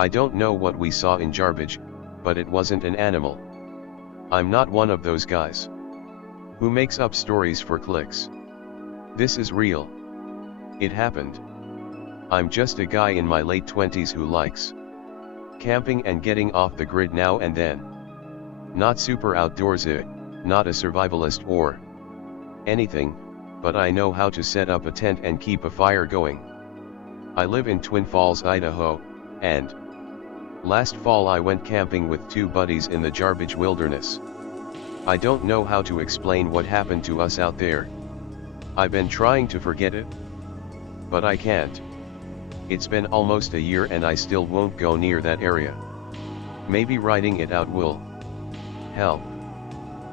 I don't know what we saw in Jarbidge, but it wasn't an animal. I'm not one of those guys who makes up stories for clicks. This is real. It happened. I'm just a guy in my late 20s who likes camping and getting off the grid now and then. Not super outdoorsy, not a survivalist or anything, but I know how to set up a tent and keep a fire going. I live in Twin Falls, Idaho, and last fall I went camping with 2 buddies in the Jarbidge wilderness. I don't know how to explain what happened to us out there. I've been trying to forget it, but I can't. It's been almost a year and I still won't go near that area. Maybe writing it out will help.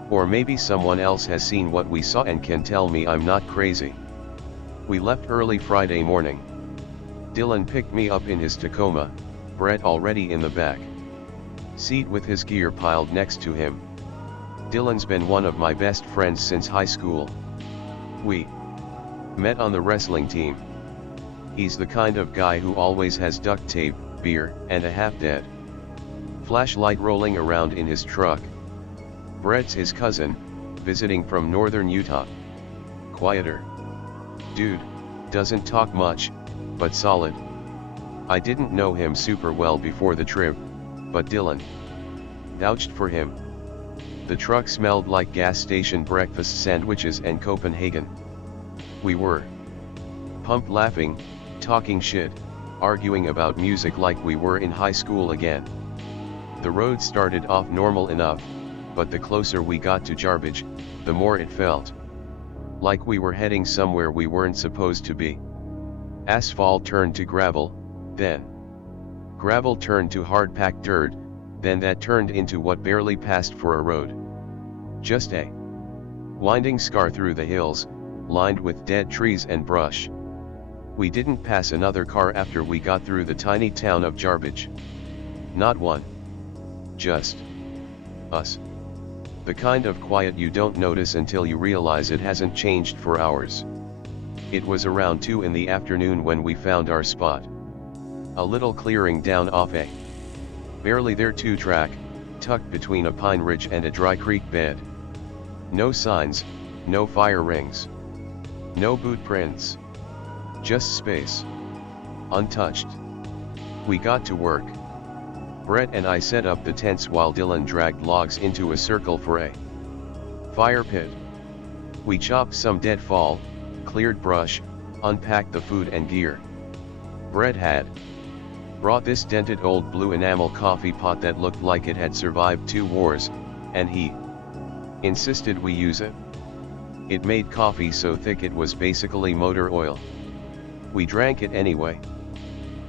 Or maybe someone else has seen what we saw and can tell me I'm not crazy. We left early Friday morning. Dylan picked me up in his Tacoma, Brett already in the back seat with his gear piled next to him. Dylan's been one of my best friends since high school. We met on the wrestling team. He's the kind of guy who always has duct tape, beer, and a half-dead flashlight rolling around in his truck. Brett's his cousin, visiting from northern Utah. Quieter dude, doesn't talk much, but solid. I didn't know him super well before the trip, but Dylan vouched for him. The truck smelled like gas station breakfast sandwiches and Copenhagen. We were pumped, laughing, talking shit, arguing about music like we were in high school again. The road started off normal enough, but the closer we got to Jarbidge, the more it felt like we were heading somewhere we weren't supposed to be. Asphalt turned to gravel, then gravel turned to hard-packed dirt, then that turned into what barely passed for a road. Just a winding scar through the hills, lined with dead trees and brush. We didn't pass another car after we got through the tiny town of Jarbidge. Not one. Just us. The kind of quiet you don't notice until you realize it hasn't changed for hours. It was around 2 in the afternoon when we found our spot. A little clearing down off a barely there 2-track, tucked between a pine ridge and a dry creek bed. No signs, no fire rings, no boot prints. Just space. Untouched. We got to work. Brett and I set up the tents while Dylan dragged logs into a circle for a fire pit. We chopped some deadfall, cleared brush, unpacked the food and gear. Brett had brought this dented old blue enamel coffee pot that looked like it had survived 2 wars, and he insisted we use it. It made coffee so thick it was basically motor oil. We drank it anyway.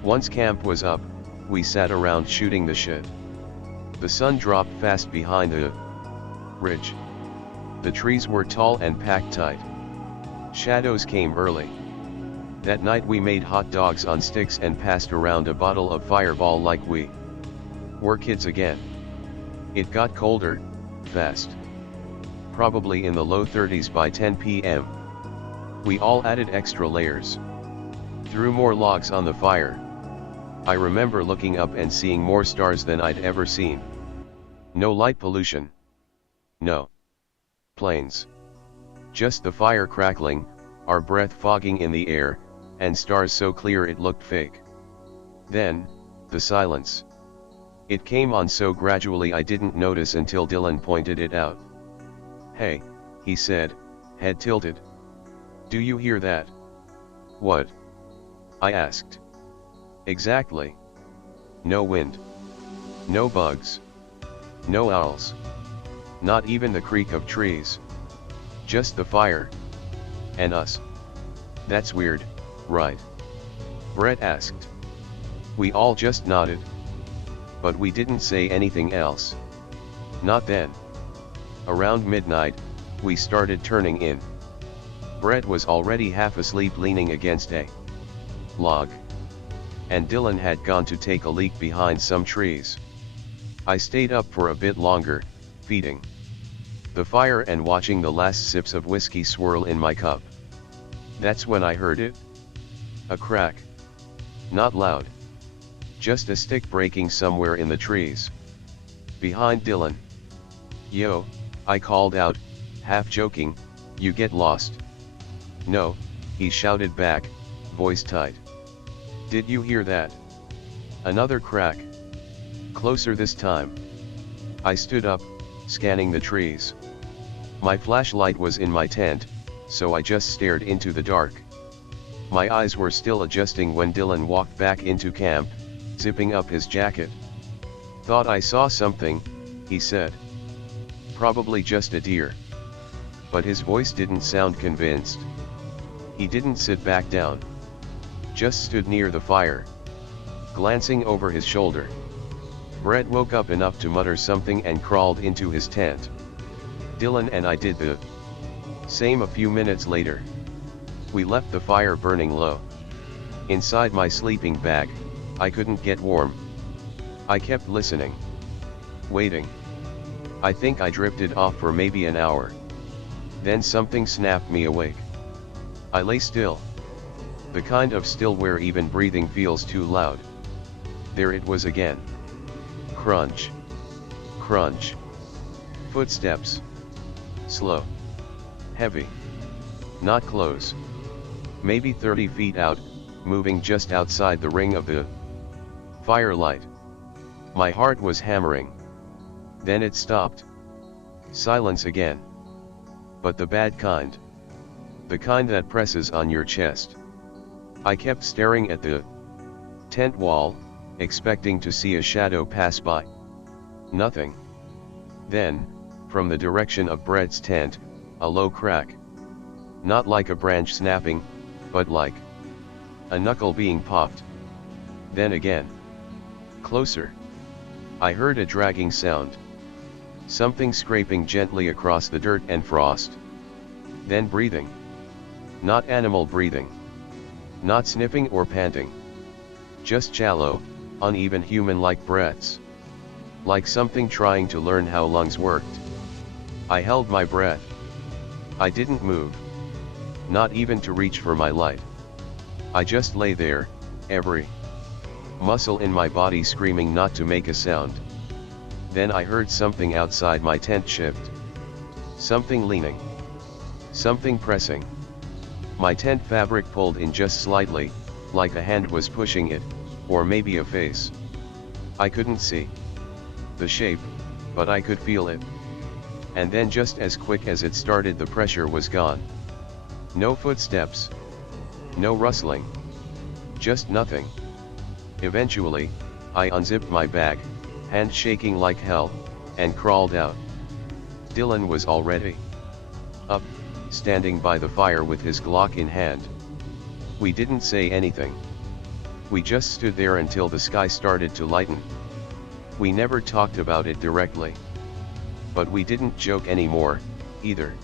Once camp was up, we sat around shooting the shit. The sun dropped fast behind the ridge. The trees were tall and packed tight. Shadows came early. That night we made hot dogs on sticks and passed around a bottle of Fireball like we were kids again. It got colder, fast. Probably in the low 30s by 10 p.m. We all added extra layers. Threw more logs on the fire. I remember looking up and seeing more stars than I'd ever seen. No light pollution. No planes. Just the fire crackling, our breath fogging in the air, and stars so clear it looked fake. Then, the silence. It came on so gradually I didn't notice until Dylan pointed it out. "Hey," he said, head tilted. "Do you hear that?" "What?" I asked. "Exactly. No wind. No bugs. No owls. Not even the creak of trees. Just the fire. And us. That's weird, right?" Brett asked. We all just nodded. But we didn't say anything else. Not then. Around midnight, we started turning in. Brett was already half asleep leaning against a log. And Dylan had gone to take a leak behind some trees. I stayed up for a bit longer, feeding the fire and watching the last sips of whiskey swirl in my cup. That's when I heard it. A crack. Not loud. Just a stick breaking somewhere in the trees. Behind Dylan. Yo, I called out, half joking, you get lost. No, he shouted back, voice tight. Did you hear that? Another crack. Closer this time. I stood up, scanning the trees. My flashlight was in my tent, so I just stared into the dark. My eyes were still adjusting when Dylan walked back into camp, zipping up his jacket. Thought I saw something, he said. Probably just a deer. But his voice didn't sound convinced. He didn't sit back down. Just stood near the fire, glancing over his shoulder. Brett woke up enough to mutter something and crawled into his tent. Dylan and I did the same a few minutes later. We left the fire burning low. Inside my sleeping bag, I couldn't get warm. I kept listening. Waiting. I think I drifted off for maybe an hour. Then something snapped me awake. I lay still. The kind of still where even breathing feels too loud. There it was again. Crunch. Crunch. Footsteps. Slow. Heavy. Not close. Maybe 30 feet out, moving just outside the ring of the firelight. My heart was hammering. Then it stopped. Silence again. But the bad kind. The kind that presses on your chest. I kept staring at the tent wall, expecting to see a shadow pass by. Nothing. Then, from the direction of Brett's tent, a low crack. Not like a branch snapping, but like a knuckle being popped. Then again. Closer. I heard a dragging sound. Something scraping gently across the dirt and frost. Then breathing. Not animal breathing. Not sniffing or panting. Just shallow, uneven human-like breaths. Like something trying to learn how lungs worked. I held my breath. I didn't move. Not even to reach for my light. I just lay there, every muscle in my body screaming not to make a sound. Then I heard something outside my tent shift. Something leaning. Something pressing. My tent fabric pulled in just slightly, like a hand was pushing it, or maybe a face. I couldn't see the shape, but I could feel it. And then just as quick as it started, the pressure was gone. No footsteps. No rustling. Just nothing. Eventually, I unzipped my bag, hand shaking like hell, and crawled out. Dylan was already up, standing by the fire with his Glock in hand. We didn't say anything. We just stood there until the sky started to lighten. We never talked about it directly. But we didn't joke anymore, either.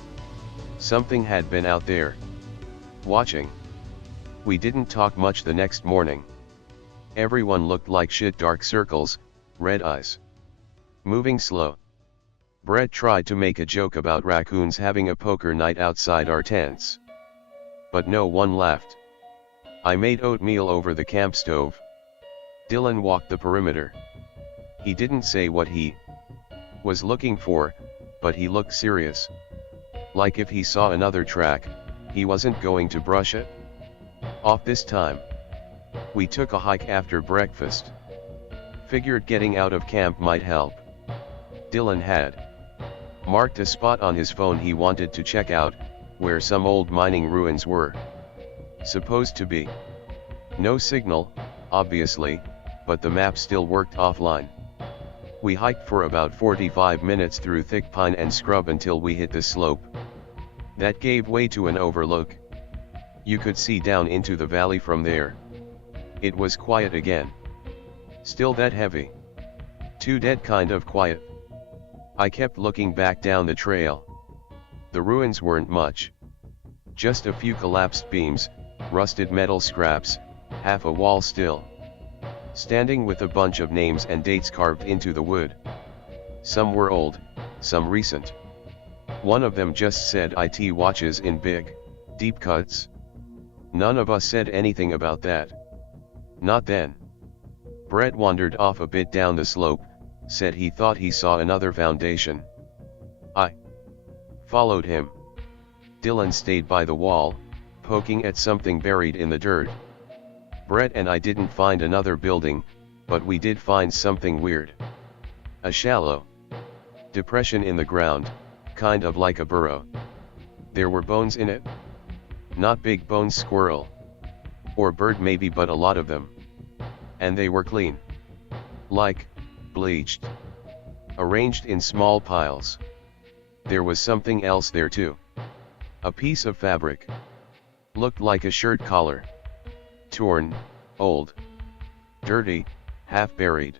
Something had been out there. Watching. We didn't talk much the next morning. Everyone looked like shit, dark circles, red eyes. Moving slow. Brett tried to make a joke about raccoons having a poker night outside our tents. But no one laughed. I made oatmeal over the camp stove. Dylan walked the perimeter. He didn't say what he was looking for, but he looked serious. Like if he saw another track, he wasn't going to brush it off this time. We took a hike after breakfast. Figured getting out of camp might help. Dylan had marked a spot on his phone he wanted to check out, where some old mining ruins were supposed to be. No signal, obviously, but the map still worked offline. We hiked for about 45 minutes through thick pine and scrub until we hit the slope. That gave way to an overlook. You could see down into the valley from there. It was quiet again. Still that heavy. Too dead kind of quiet. I kept looking back down the trail. The ruins weren't much. Just a few collapsed beams, rusted metal scraps, half a wall still standing with a bunch of names and dates carved into the wood. Some were old, some recent. One of them just said IT watches in big, deep cuts. None of us said anything about that. Not then. Brett wandered off a bit down the slope, said he thought he saw another foundation. I followed him. Dylan stayed by the wall, poking at something buried in the dirt. Brett and I didn't find another building, but we did find something weird. A shallow depression in the ground, kind of like a burrow. There were bones in it. Not big bones, squirrel or bird maybe, but a lot of them. And they were clean. Like bleached. Arranged in small piles. There was something else there too. A piece of fabric. Looked like a shirt collar. Torn, old, dirty, half buried.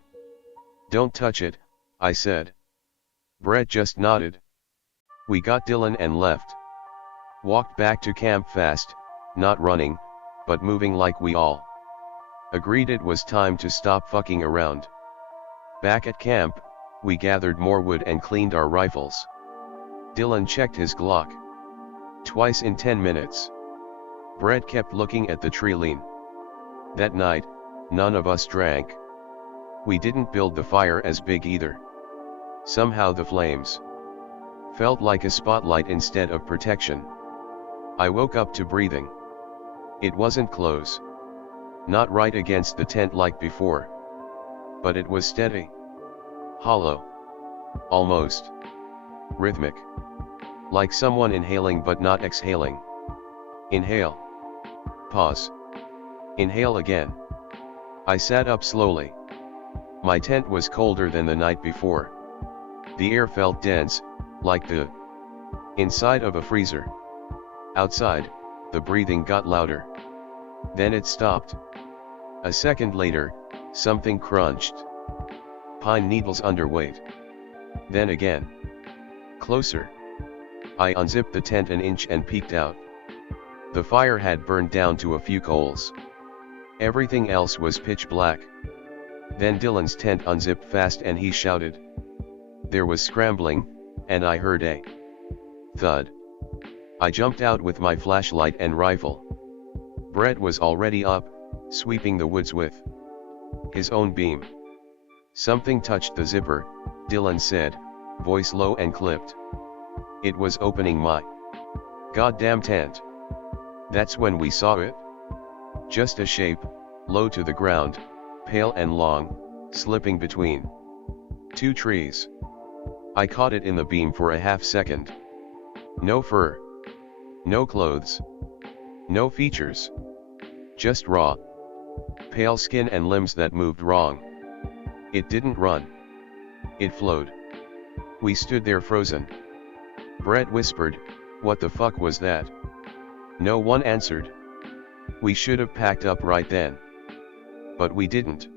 Don't touch it, I said. Brett just nodded. We got Dylan and left. Walked back to camp fast, not running, but moving like we all agreed it was time to stop fucking around. Back at camp, we gathered more wood and cleaned our rifles. Dylan checked his Glock twice in 10 minutes. Brett kept looking at the tree line. That night, none of us drank. We didn't build the fire as big either. Somehow the flames felt like a spotlight instead of protection. I woke up to breathing. It wasn't close. Not right against the tent like before. But it was steady. Hollow. Almost rhythmic. Like someone inhaling but not exhaling. Inhale. Pause. Inhale again. I sat up slowly. My tent was colder than the night before. The air felt dense, like the inside of a freezer. Outside, the breathing got louder. Then it stopped. A second later, something crunched. Pine needles underweight. Then again. Closer. I unzipped the tent an inch and peeked out. The fire had burned down to a few coals. Everything else was pitch black. Then Dylan's tent unzipped fast and he shouted. There was scrambling, and I heard a thud. I jumped out with my flashlight and rifle. Brett was already up, sweeping the woods with his own beam. Something touched the zipper, Dylan said, voice low and clipped. It was opening my goddamn tent. That's when we saw it. Just a shape, low to the ground, pale and long, slipping between two trees. I caught it in the beam for a half second. No fur. No clothes. No features. Just raw, pale skin and limbs that moved wrong. It didn't run. It flowed. We stood there frozen. Brett whispered, "What the fuck was that?" No one answered. We should have packed up right then. But we didn't.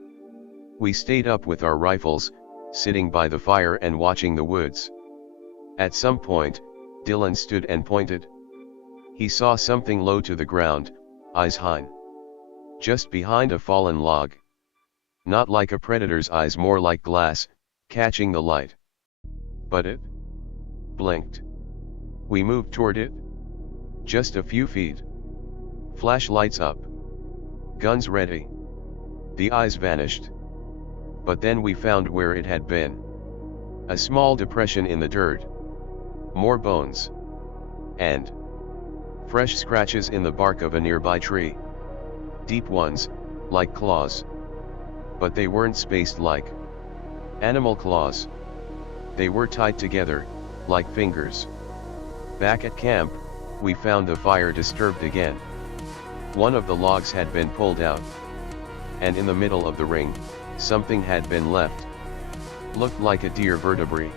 We stayed up with our rifles, sitting by the fire and watching the woods. At some point, Dylan stood and pointed. He saw something low to the ground, eyes high. Just behind a fallen log. Not like a predator's eyes, more like glass, catching the light. But it blinked. We moved toward it. Just a few feet. Flashlights up. Guns ready. The eyes vanished. But then we found where it had been. A small depression in the dirt. More bones. And fresh scratches in the bark of a nearby tree. Deep ones, like claws. But they weren't spaced like animal claws. They were tied together, like fingers. Back at camp, we found the fire disturbed again. One of the logs had been pulled out. And in the middle of the ring, something had been left. Looked like a deer vertebrae.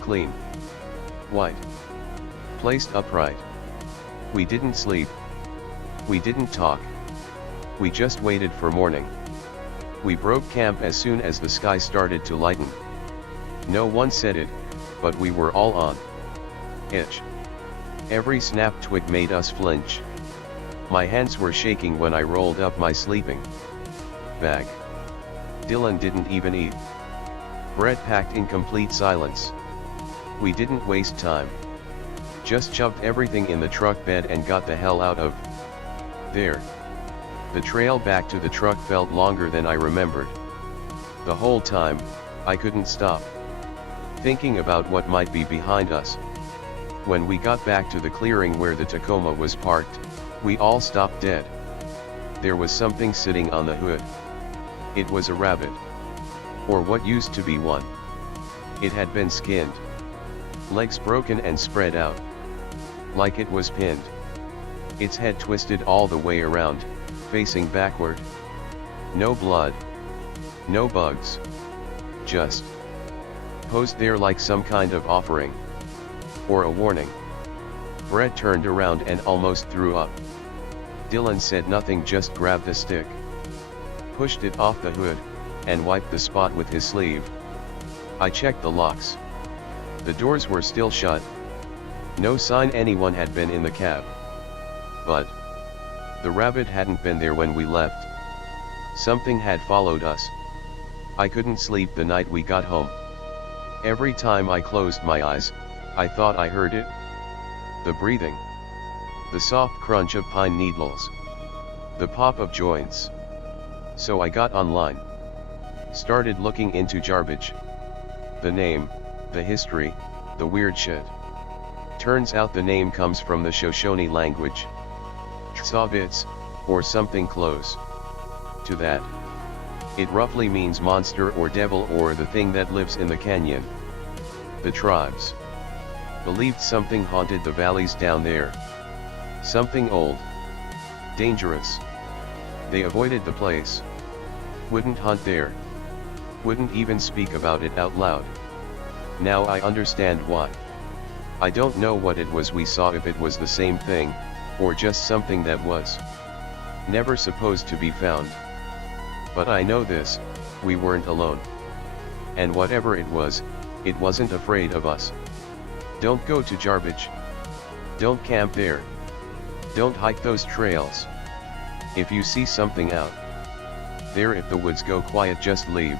Clean. White. Placed upright. We didn't sleep. We didn't talk. We just waited for morning. We broke camp as soon as the sky started to lighten. No one said it, but we were all on edge. Every snap twig made us flinch. My hands were shaking when I rolled up my sleeping bag. Dylan didn't even eat. Brett packed in complete silence. We didn't waste time. Just shoved everything in the truck bed and got the hell out of there. The trail back to the truck felt longer than I remembered. The whole time, I couldn't stop thinking about what might be behind us. When we got back to the clearing where the Tacoma was parked, we all stopped dead. There was something sitting on the hood. It was a rabbit. Or what used to be one. It had been skinned. Legs broken and spread out. Like it was pinned. Its head twisted all the way around, facing backward. No blood. No bugs. Just posed there like some kind of offering. Or a warning. Brett turned around and almost threw up. Dylan said nothing, just grabbed a stick, pushed it off the hood, and wiped the spot with his sleeve. I checked the locks. The doors were still shut. No sign anyone had been in the cab. But the rabbit hadn't been there when we left. Something had followed us. I couldn't sleep the night we got home. Every time I closed my eyes, I thought I heard it. The breathing. The soft crunch of pine needles. The pop of joints. So I got online. Started looking into Jarbidge. The name, the history, the weird shit. Turns out the name comes from the Shoshone language. Tzavits, or something close to that. It roughly means monster or devil or the thing that lives in the canyon. The tribes believed something haunted the valleys down there. Something old. Dangerous. They avoided the place. Wouldn't hunt there. Wouldn't even speak about it out loud. Now I understand why. I don't know what it was we saw, if it was the same thing, or just something that was never supposed to be found. But I know this, we weren't alone. And whatever it wasn't afraid of us. Don't go to Jarbidge. Don't camp there. Don't hike those trails. If you see something out there, if the woods go quiet, just leave.